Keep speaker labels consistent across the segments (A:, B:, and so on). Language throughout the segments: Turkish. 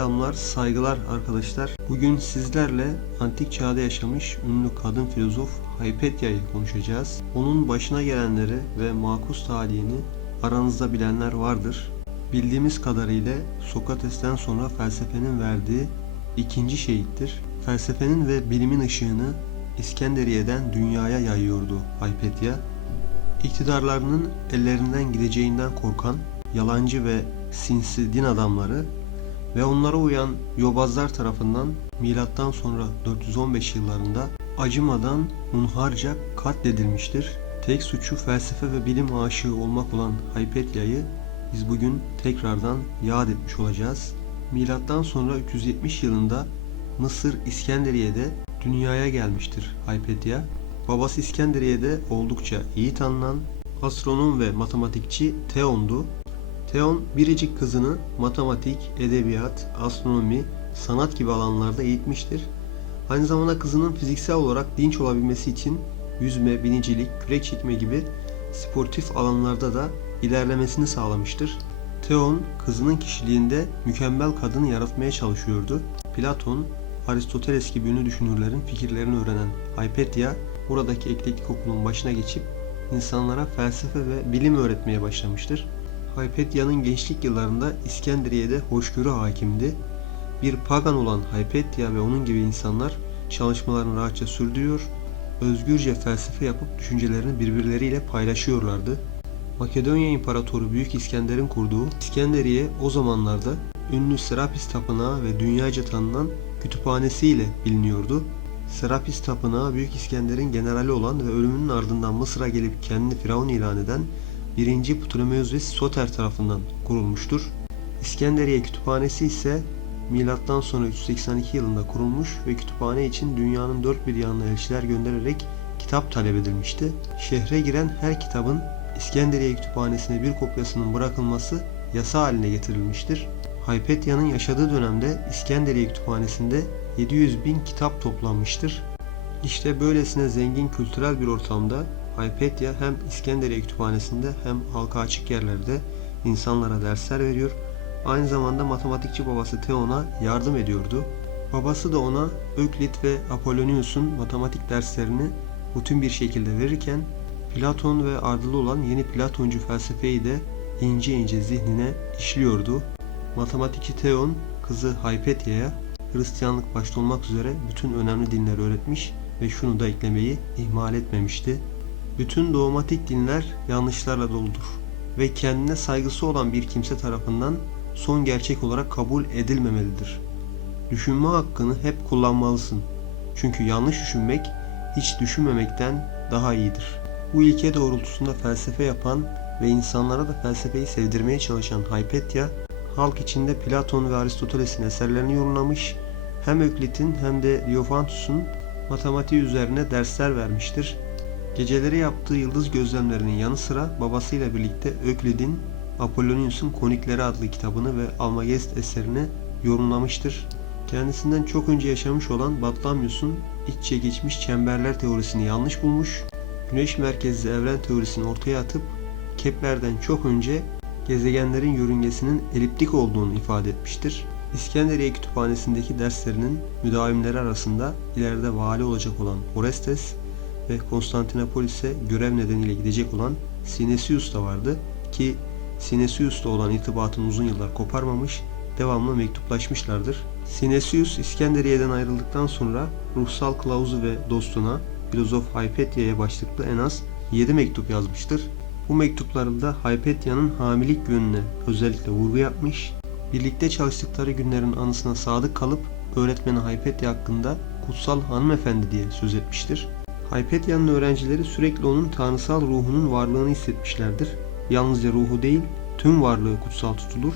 A: Selamlar, saygılar arkadaşlar. Bugün sizlerle antik çağda yaşamış ünlü kadın filozof Hypatia'yı konuşacağız. Onun başına gelenleri ve makus talihini aranızda bilenler vardır. Bildiğimiz kadarıyla Sokrates'ten sonra felsefenin verdiği ikinci şehittir. Felsefenin ve bilimin ışığını İskenderiye'den dünyaya yayıyordu Hypatia. İktidarlarının ellerinden gideceğinden korkan yalancı ve sinsi din adamları ve onlara uyan yobazlar tarafından milattan sonra 415 yıllarında acımadan hunharca katledilmiştir. Tek suçu felsefe ve bilim aşığı olmak olan Hypatia'yı biz bugün tekrardan yad etmiş olacağız. Milattan sonra 370 yılında Mısır İskenderiye'de dünyaya gelmiştir Hypatia. Babası İskenderiye'de oldukça iyi tanınan astronom ve matematikçi Theon'du. Theon biricik kızını matematik, edebiyat, astronomi, sanat gibi alanlarda eğitmiştir. Aynı zamanda kızının fiziksel olarak dinç olabilmesi için yüzme, binicilik, kürek çekme gibi sportif alanlarda da ilerlemesini sağlamıştır. Theon kızının kişiliğinde mükemmel kadın yaratmaya çalışıyordu. Platon, Aristoteles gibi ünlü düşünürlerin fikirlerini öğrenen Hypatia buradaki eklektik okulun başına geçip insanlara felsefe ve bilim öğretmeye başlamıştır. Hypatia'nın gençlik yıllarında İskenderiye'de hoşgörü hakimdi. Bir pagan olan Hypatia ve onun gibi insanlar çalışmalarını rahatça sürdürüyor, özgürce felsefe yapıp düşüncelerini birbirleriyle paylaşıyorlardı. Makedonya İmparatoru Büyük İskender'in kurduğu İskenderiye o zamanlarda ünlü Serapis Tapınağı ve dünyaca tanınan kütüphanesiyle biliniyordu. Serapis Tapınağı Büyük İskender'in generali olan ve ölümünün ardından Mısır'a gelip kendini firavun ilan eden 1. Ptolemeus ve Soter tarafından kurulmuştur. İskenderiye Kütüphanesi ise milattan sonra 382 yılında kurulmuş ve kütüphane için dünyanın dört bir yanına elçiler göndererek kitap talep edilmişti. Şehre giren her kitabın İskenderiye Kütüphanesi'ne bir kopyasının bırakılması yasa haline getirilmiştir. Hypatia'nın yaşadığı dönemde İskenderiye Kütüphanesi'nde 700 bin kitap toplanmıştır. İşte böylesine zengin kültürel bir ortamda Hypatia hem İskenderiye Kütüphanesi'nde hem halka açık yerlerde insanlara dersler veriyor. Aynı zamanda matematikçi babası Theon'a yardım ediyordu. Babası da ona Öklit ve Apollonius'un matematik derslerini rutin bir şekilde verirken Platon ve ardılı olan yeni Platoncu felsefeyi de ince ince zihnine işliyordu. Matematikçi Theon kızı Hypatia'ya Hristiyanlık başta olmak üzere bütün önemli dinleri öğretmiş ve şunu da eklemeyi ihmal etmemişti. Bütün dogmatik dinler yanlışlarla doludur ve kendine saygısı olan bir kimse tarafından son gerçek olarak kabul edilmemelidir. Düşünme hakkını hep kullanmalısın. Çünkü yanlış düşünmek hiç düşünmemekten daha iyidir. Bu ilke doğrultusunda felsefe yapan ve insanlara da felsefeyi sevdirmeye çalışan Hypatia, halk içinde Platon ve Aristoteles'in eserlerini yorumlamış, hem Öklit'in hem de Diophantus'un matematiği üzerine dersler vermiştir. Geceleri yaptığı yıldız gözlemlerinin yanı sıra babasıyla birlikte Öklid'in Apollonius'un Konikleri adlı kitabını ve Almagest eserini yorumlamıştır. Kendisinden çok önce yaşamış olan Batlamyus'un iç içe geçmiş çemberler teorisini yanlış bulmuş, güneş merkezli evren teorisini ortaya atıp Kepler'den çok önce gezegenlerin yörüngesinin eliptik olduğunu ifade etmiştir. İskenderiye Kütüphanesi'ndeki derslerinin müdavimleri arasında ileride vali olacak olan Orestes ve Konstantinopolis'e görev nedeniyle gidecek olan Sinesius da vardı ki Sinesius'la olan irtibatını uzun yıllar koparmamış, devamlı mektuplaşmışlardır. Sinesius İskenderiye'den ayrıldıktan sonra ruhsal kılavuzu ve dostuna filozof Hypatia'ya başlıklı en az 7 mektup yazmıştır. Bu mektuplarında Hypatia'nın hamilik yönüne özellikle vurgu yapmış, birlikte çalıştıkları günlerin anısına sadık kalıp öğretmeni Hypatia hakkında kutsal hanımefendi diye söz etmiştir. Hypatia'nın öğrencileri sürekli onun tanrısal ruhunun varlığını hissetmişlerdir. Yalnızca ruhu değil, tüm varlığı kutsal tutulur.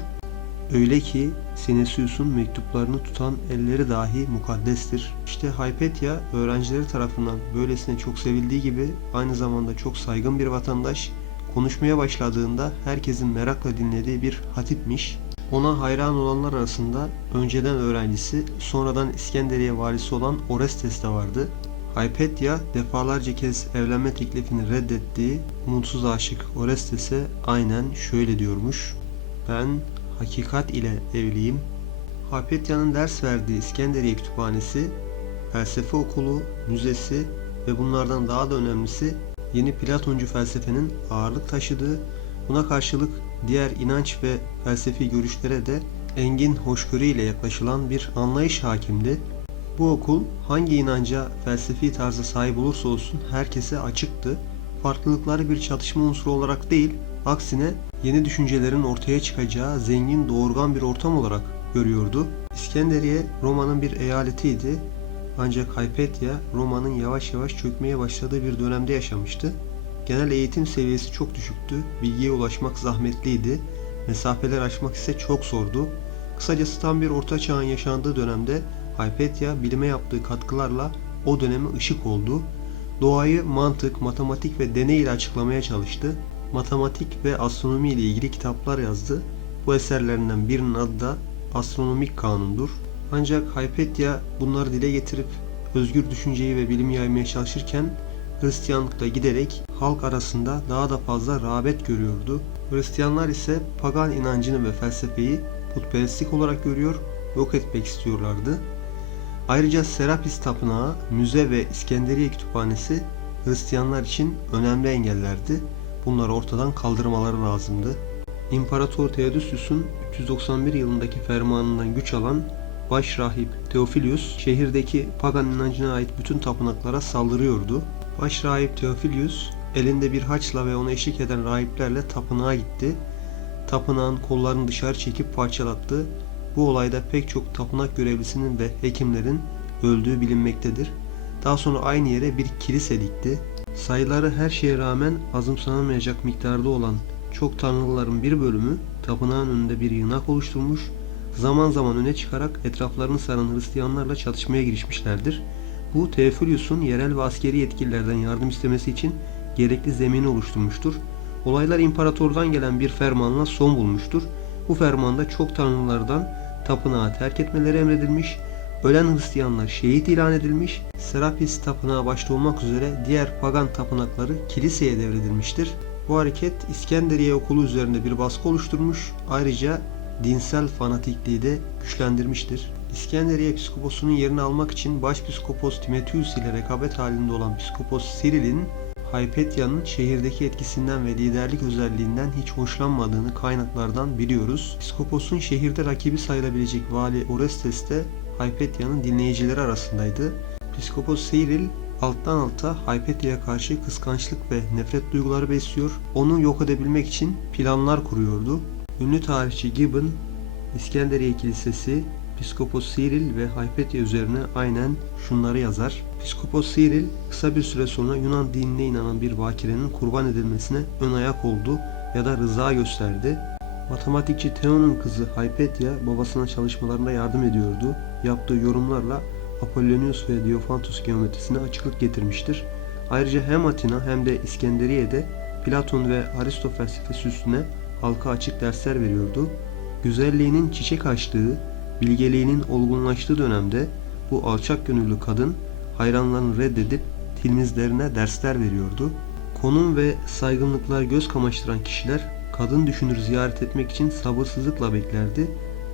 A: Öyle ki Sinesius'un mektuplarını tutan elleri dahi mukaddestir. İşte Hypatia öğrencileri tarafından böylesine çok sevildiği gibi aynı zamanda çok saygın bir vatandaş, konuşmaya başladığında herkesin merakla dinlediği bir hatipmiş. Ona hayran olanlar arasında önceden öğrencisi, sonradan İskenderiye valisi olan Orestes de vardı. Hypatia defalarca kez evlenme teklifini reddettiği umutsuz aşık Orestes'e aynen şöyle diyormuş. Ben hakikat ile evliyim. Hypatia'nın ders verdiği İskenderiye Kütüphanesi, felsefe okulu, müzesi ve bunlardan daha da önemlisi yeni Platoncu felsefenin ağırlık taşıdığı, buna karşılık diğer inanç ve felsefi görüşlere de engin hoşgörüyle yaklaşılan bir anlayış hakimdi. Bu okul hangi inanca, felsefi tarza sahip olursa olsun herkese açıktı. Farklılıkları bir çatışma unsuru olarak değil, aksine yeni düşüncelerin ortaya çıkacağı zengin doğurgan bir ortam olarak görüyordu. İskenderiye Roma'nın bir eyaletiydi. Ancak Hypatia Roma'nın yavaş yavaş çökmeye başladığı bir dönemde yaşamıştı. Genel eğitim seviyesi çok düşüktü, bilgiye ulaşmak zahmetliydi, mesafeler aşmak ise çok zordu. Kısacası tam bir orta çağın yaşandığı dönemde Hypatia bilime yaptığı katkılarla o döneme ışık oldu. Doğayı mantık, matematik ve deney ile açıklamaya çalıştı. Matematik ve astronomi ile ilgili kitaplar yazdı. Bu eserlerinden birinin adı da Astronomik Kanundur. Ancak Hypatia bunları dile getirip özgür düşünceyi ve bilimi yaymaya çalışırken Hristiyanlıkta giderek halk arasında daha da fazla rağbet görüyordu. Hristiyanlar ise pagan inancını ve felsefeyi putperestlik olarak görüyor, yok etmek istiyorlardı. Ayrıca Serapis Tapınağı, müze ve İskenderiye Kütüphanesi Hristiyanlar için önemli engellerdi. Bunları ortadan kaldırmaları lazımdı. İmparator Theodosius'un 391 yılındaki fermanından güç alan baş rahip Theophilus şehirdeki pagan inancına ait bütün tapınaklara saldırıyordu. Baş rahip Theophilus elinde bir haçla ve ona eşlik eden rahiplerle tapınağa gitti. Tapınağın kollarını dışarı çekip parçalattı. Bu olayda pek çok tapınak görevlisinin ve hekimlerin öldüğü bilinmektedir. Daha sonra aynı yere bir kilise dikti. Sayıları her şeye rağmen azımsanamayacak miktarda olan çok tanrıların bir bölümü tapınağın önünde bir yığınak oluşturmuş, zaman zaman öne çıkarak etraflarını saran Hristiyanlarla çatışmaya girişmişlerdir. Bu Teofilius'un yerel ve askeri yetkililerden yardım istemesi için gerekli zemini oluşturmuştur. Olaylar imparatordan gelen bir fermanla son bulmuştur. Bu fermanda çok tanrılardan tapınağı terk etmeleri emredilmiş, ölen Hristiyanlar şehit ilan edilmiş, Serapis tapınağı başta olmak üzere diğer pagan tapınakları kiliseye devredilmiştir. Bu hareket İskenderiye okulu üzerinde bir baskı oluşturmuş, ayrıca dinsel fanatikliği de güçlendirmiştir. İskenderiye Piskoposu'nun yerini almak için Başpiskopos Timotheus ile rekabet halinde olan Piskopos Cyril'in Hypatia'nın şehirdeki etkisinden ve liderlik özelliğinden hiç hoşlanmadığını kaynaklardan biliyoruz. Piskopos'un şehirde rakibi sayılabilecek vali Orestes de Hypatia'nın dinleyicileri arasındaydı. Piskopos Cyril alttan alta Hypatia'ya karşı kıskançlık ve nefret duyguları besliyor, onu yok edebilmek için planlar kuruyordu. Ünlü tarihçi Gibbon, İskenderiye Kilisesi, Piskopos Cyril ve Hypatia üzerine aynen şunları yazar. Piskopos Cyril kısa bir süre sonra Yunan dinine inanan bir bakirenin kurban edilmesine ön ayak oldu ya da rıza gösterdi. Matematikçi Theon'un kızı Hypatia babasına çalışmalarında yardım ediyordu. Yaptığı yorumlarla Apollonius ve Diophantus geometrisine açıklık getirmiştir. Ayrıca hem Atina hem de İskenderiye'de Platon ve Aristo felsefesi üstüne halka açık dersler veriyordu. Güzelliğinin çiçek açtığı, bilgeliğinin olgunlaştığı dönemde bu alçak gönüllü kadın hayranlarını reddedip tilmizlerine dersler veriyordu. Konum ve saygınlıklar göz kamaştıran kişiler kadın düşünür ziyaret etmek için sabırsızlıkla beklerdi.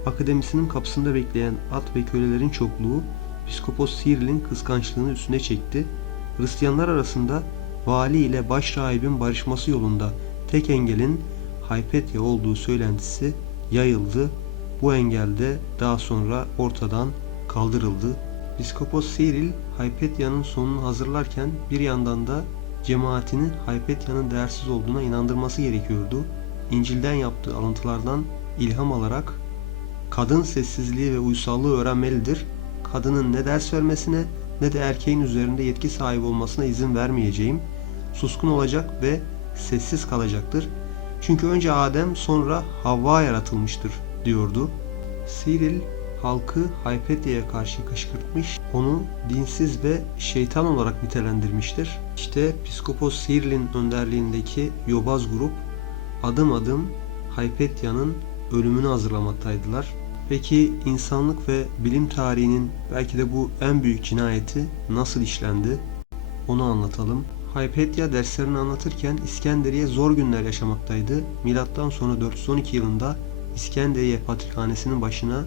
A: Akademisinin kapısında bekleyen at ve kölelerin çokluğu Piskopos Cyril'in kıskançlığını üstüne çekti. Hristiyanlar arasında vali ile baş rahibin barışması yolunda tek engelin Hypatia olduğu söylentisi yayıldı. Bu engel de daha sonra ortadan kaldırıldı. Piskopos Cyril, Hypatia'nın sonunu hazırlarken bir yandan da cemaatini Hypatia'nın değersiz olduğuna inandırması gerekiyordu. İncil'den yaptığı alıntılardan ilham alarak kadın sessizliği ve uysallığı öğrenmelidir. Kadının ne ders vermesine ne de erkeğin üzerinde yetki sahibi olmasına izin vermeyeceğim. Suskun olacak ve sessiz kalacaktır. Çünkü önce Adem sonra Havva yaratılmıştır diyordu. Cyril, halkı Haypetia'ya karşı kışkırtmış, onu dinsiz ve şeytan olarak nitelendirmiştir. İşte Piskopos Siril'in önderliğindeki Yobaz grup adım adım Haypetia'nın ölümünü hazırlamaktaydılar. Peki insanlık ve bilim tarihinin belki de bu en büyük cinayeti nasıl işlendi? Onu anlatalım. Hypatia derslerini anlatırken İskenderiye zor günler yaşamaktaydı. Milattan sonra 412 yılında İskenderiye Patrikhanesi'nin başına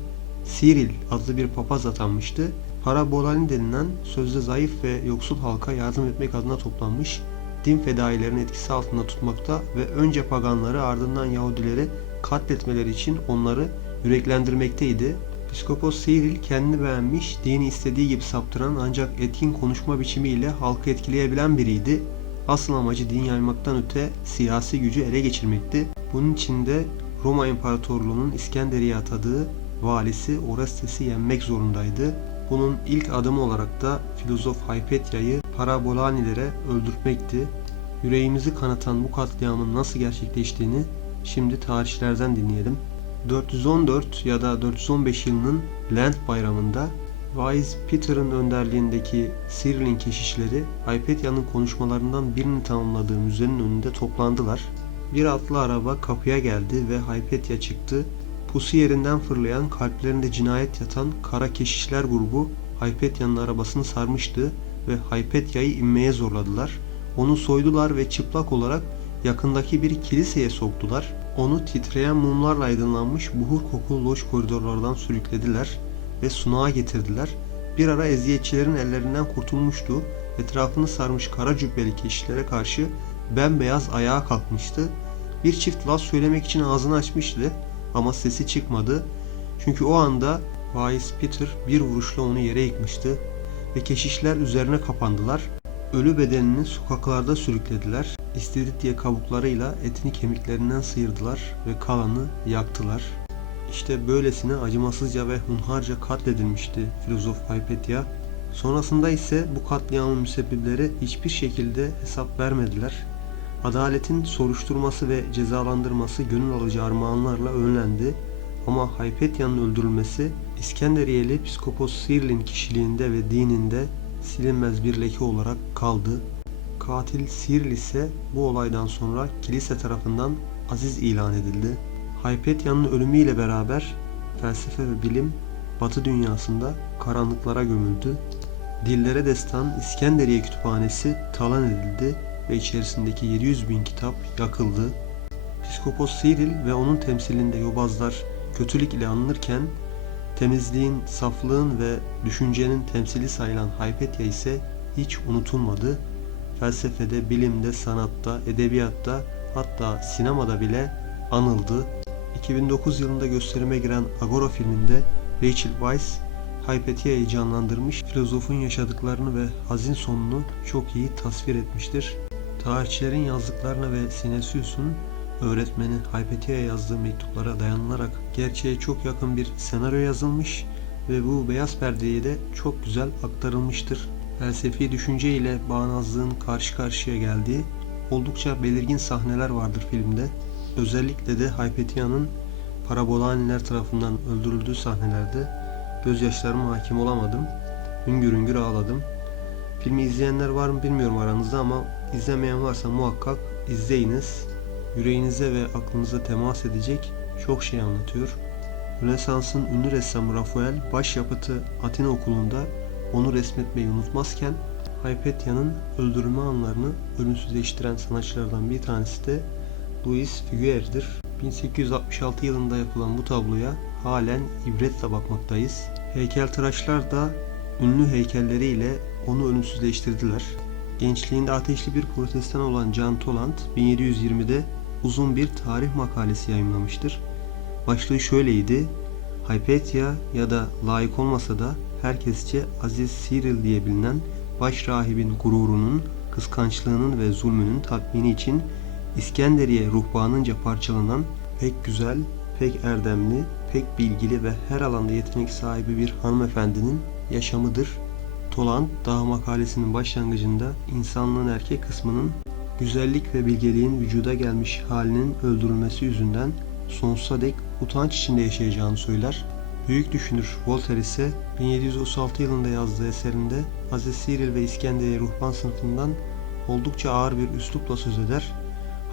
A: Cyril adlı bir papaz atanmıştı. Parabolani denilen sözde zayıf ve yoksul halka yardım etmek adına toplanmış, din fedailerin etkisi altında tutmakta ve önce paganları ardından Yahudileri katletmeleri için onları yüreklendirmekteydi. Piskopos Cyril kendini beğenmiş, dini istediği gibi saptıran ancak etkin konuşma biçimiyle halkı etkileyebilen biriydi. Asıl amacı din yaymaktan öte siyasi gücü ele geçirmekti. Bunun için de Roma İmparatorluğu'nun İskenderiye atadığı valisi Orestes'i yenmek zorundaydı. Bunun ilk adımı olarak da filozof Hypatia'yı Parabolanilere öldürtmekti. Yüreğimizi kanatan bu katliamın nasıl gerçekleştiğini şimdi tarihçilerden dinleyelim. 414 ya da 415 yılının Lent bayramında Vaiz Peter'ın önderliğindeki Cyril'in keşişleri Hypatia'nın konuşmalarından birini tamamladığı müzenin önünde toplandılar. Bir atlı araba kapıya geldi ve Hypatia çıktı. Pusu yerinden fırlayan, kalplerinde cinayet yatan kara keşişler grubu Hypatia'nın arabasını sarmıştı ve Hypatia'yı inmeye zorladılar. Onu soydular ve çıplak olarak yakındaki bir kiliseye soktular. Onu titreyen mumlarla aydınlanmış buhur kokulu loş koridorlardan sürüklediler ve sunağa getirdiler. Bir ara eziyetçilerin ellerinden kurtulmuştu. Etrafını sarmış kara cübbeli keşişlere karşı bembeyaz ayağa kalkmıştı. Bir çift laf söylemek için ağzını açmıştı ama sesi çıkmadı. Çünkü o anda vaiz Peter bir vuruşla onu yere yıkmıştı ve keşişler üzerine kapandılar. Ölü bedenini sokaklarda sürüklediler. İstiridye kabuklarıyla etini kemiklerinden sıyırdılar ve kalanı yaktılar. İşte böylesine acımasızca ve hunharca katledilmişti filozof Hypatia. Sonrasında ise bu katliamın müsebbipleri hiçbir şekilde hesap vermediler. Adaletin soruşturması ve cezalandırması gönül alıcı armağanlarla önlendi. Ama Hypatia'nın öldürülmesi İskenderiyeli Piskopos Siril'in kişiliğinde ve dininde silinmez bir leke olarak kaldı. Katil Siril ise bu olaydan sonra kilise tarafından aziz ilan edildi. Hypatia'nın ölümüyle beraber felsefe ve bilim Batı dünyasında karanlıklara gömüldü. Dillere destan İskenderiye Kütüphanesi talan edildi ve içerisindeki 700 bin kitap yakıldı. Piskopos Cyril ve onun temsilinde yobazlar kötülük ile anılırken temizliğin, saflığın ve düşüncenin temsili sayılan Hypatia ise hiç unutulmadı. Felsefede, bilimde, sanatta, edebiyatta hatta sinemada bile anıldı. 2009 yılında gösterime giren Agora filminde Rachel Weisz Hypatia'yı canlandırmış, filozofun yaşadıklarını ve hazin sonunu çok iyi tasvir etmiştir. Tarihçilerin yazdıklarına ve Sinesius'un öğretmeni Hypatia'ya yazdığı mektuplara dayanılarak gerçeğe çok yakın bir senaryo yazılmış ve bu beyaz perdeye de çok güzel aktarılmıştır. Felsefi düşünce ile bağnazlığın karşı karşıya geldiği oldukça belirgin sahneler vardır filmde. Özellikle de Hypatia'nın Parabolaniler tarafından öldürüldüğü sahnelerde gözyaşlarıma hakim olamadım. Hüngür hüngür ağladım. Filmi izleyenler var mı bilmiyorum aranızda ama izlemeyen varsa muhakkak izleyiniz. Yüreğinize ve aklınıza temas edecek çok şey anlatıyor. Rönesans'ın ünlü ressamı Rafael başyapıtı Atina okulunda onu resmetmeyi unutmazken Hypatia'nın öldürülme anlarını ölümsüzleştiren sanatçılardan bir tanesi de Louis Figuere'dir. 1866 yılında yapılan bu tabloya halen ibretle bakmaktayız. Heykeltıraşlar da ünlü heykelleriyle onu ölümsüzleştirdiler. Gençliğinde ateşli bir protestan olan John Toland 1720'de uzun bir tarih makalesi yayımlamıştır. Başlığı şöyleydi. Hypatia ya da layık olmasa da herkesçe Aziz Cyril diye bilinen baş rahibin gururunun, kıskançlığının ve zulmünün tatmini için İskenderiye ruhbanınca parçalanan pek güzel, pek erdemli, pek bilgili ve her alanda yetenek sahibi bir hanımefendinin yaşamıdır. Toland daha makalesinin başlangıcında insanlığın erkek kısmının güzellik ve bilgeliğin vücuda gelmiş halinin öldürülmesi yüzünden sonsuza dek utanç içinde yaşayacağını söyler. Büyük düşünür Voltaire ise 1736 yılında yazdığı eserinde Aziz Siril ve İskenderiye ruhban sınıfından oldukça ağır bir üslupla söz eder.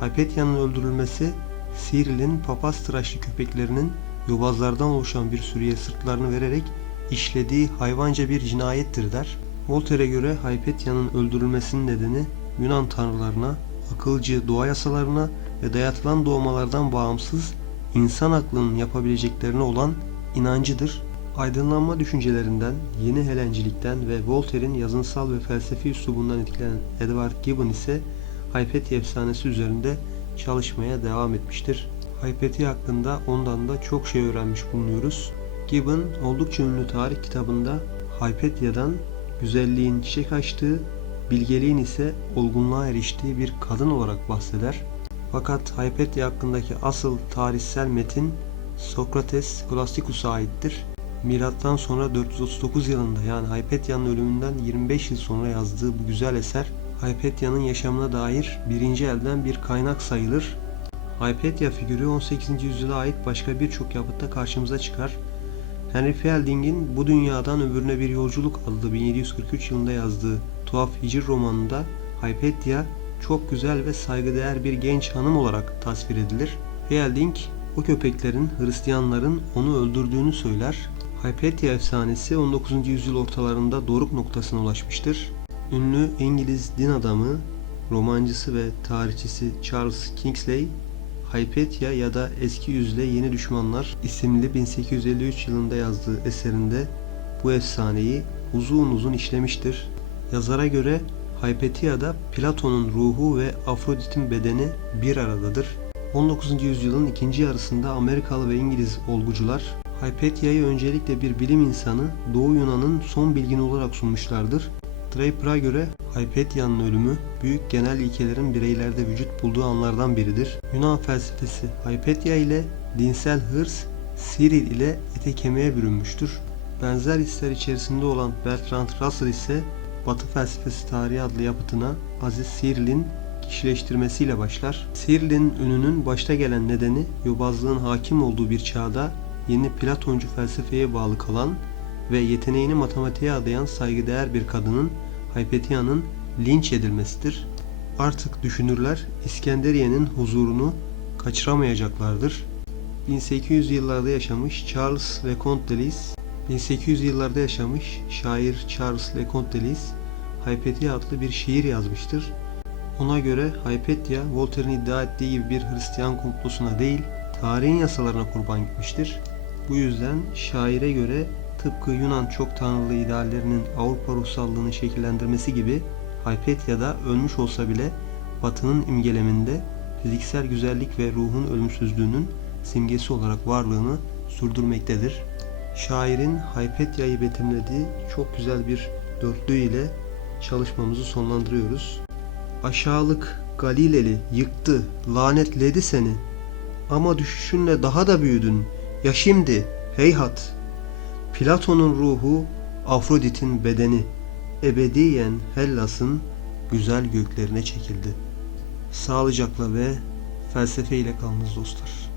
A: Hypatia'nın öldürülmesi Siril'in papaz tıraşlı köpeklerinin yobazlardan oluşan bir sürüye sırtlarını vererek işlediği hayvanca bir cinayettir der. Voltaire'e göre Hypatia'nın öldürülmesinin nedeni Yunan tanrılarına, akılcı doğa yasalarına ve dayatılan doğmalardan bağımsız insan aklının yapabileceklerine olan inancıdır. Aydınlanma düşüncelerinden, yeni helencilikten ve Voltaire'in yazınsal ve felsefi üslubundan etkilenen Edward Gibbon ise Hypatia efsanesi üzerinde çalışmaya devam etmiştir. Hypatia hakkında ondan da çok şey öğrenmiş bulunuyoruz. Gibbon oldukça ünlü tarih kitabında Hypatia'dan güzelliğin çiçek açtığı, bilgeliğin ise olgunluğa eriştiği bir kadın olarak bahseder. Fakat Hypatia hakkındaki asıl tarihsel metin Sokrates Scholasticus'a aittir. Milattan sonra 439 yılında yani Hypatia'nın ölümünden 25 yıl sonra yazdığı bu güzel eser Hypatia'nın yaşamına dair birinci elden bir kaynak sayılır. Hypatia figürü 18. yüzyıla ait başka birçok yapıtta karşımıza çıkar. Henry Fielding'in Bu Dünyadan Öbürüne Bir Yolculuk adlı 1743 yılında yazdığı Tuhaf Hicr romanında Hypatia çok güzel ve saygıdeğer bir genç hanım olarak tasvir edilir. Fielding o köpeklerin Hristiyanların onu öldürdüğünü söyler. Hypatia efsanesi 19. yüzyıl ortalarında doruk noktasına ulaşmıştır. Ünlü İngiliz din adamı, romancısı ve tarihçisi Charles Kingsley, Hypatia ya da Eski Yüzle Yeni Düşmanlar isimli 1853 yılında yazdığı eserinde bu efsaneyi uzun uzun işlemiştir. Yazara göre Hypatia'da Platon'un ruhu ve Afrodit'in bedeni bir aradadır. 19. yüzyılın ikinci yarısında Amerikalı ve İngiliz olgucular Hypatia'yı öncelikle bir bilim insanı Doğu Yunan'ın son bilgini olarak sunmuşlardır. Draper'a göre Hypatia'nın ölümü büyük genel ilkelerin bireylerde vücut bulduğu anlardan biridir. Yunan felsefesi Hypatia ile dinsel hırs Cyril ile ete kemiğe bürünmüştür. Benzer hisler içerisinde olan Bertrand Russell ise Batı Felsefesi Tarihi adlı yapıtına Aziz Cyril'in kişileştirmesiyle başlar. Cyril'in ününün başta gelen nedeni yobazlığın hakim olduğu bir çağda yeni Platoncu felsefeye bağlı kalan ve yeteneğini matematiğe adayan saygıdeğer bir kadının Hypatia'nın linç edilmesidir. Artık düşünürler İskenderiye'nin huzurunu kaçıramayacaklardır. 1800 yıllarda yaşamış Charles Leconte de Lis, 1800 yıllarda yaşamış şair Charles Leconte de Lis, Hypatia adlı bir şiir yazmıştır. Ona göre Hypatia, Voltaire'in iddia ettiği gibi bir Hristiyan komplosuna değil, tarihin yasalarına kurban gitmiştir. Bu yüzden şaire göre tıpkı Yunan çok tanrılı ideallerinin Avrupa ruhsallığını şekillendirmesi gibi Hypatia da ölmüş olsa bile Batı'nın imgeleminde fiziksel güzellik ve ruhun ölümsüzlüğünün simgesi olarak varlığını sürdürmektedir. Şairin Hypatia'yı betimlediği çok güzel bir dörtlü ile çalışmamızı sonlandırıyoruz. Aşağılık Galileli yıktı, lanetledi seni. Ama düşüşünle daha da büyüdün. Ya şimdi, heyhat. Platon'un ruhu, Afrodit'in bedeni, ebediyen Hellas'ın güzel göklerine çekildi. Sağlıcakla ve felsefe ile kalınız dostlar.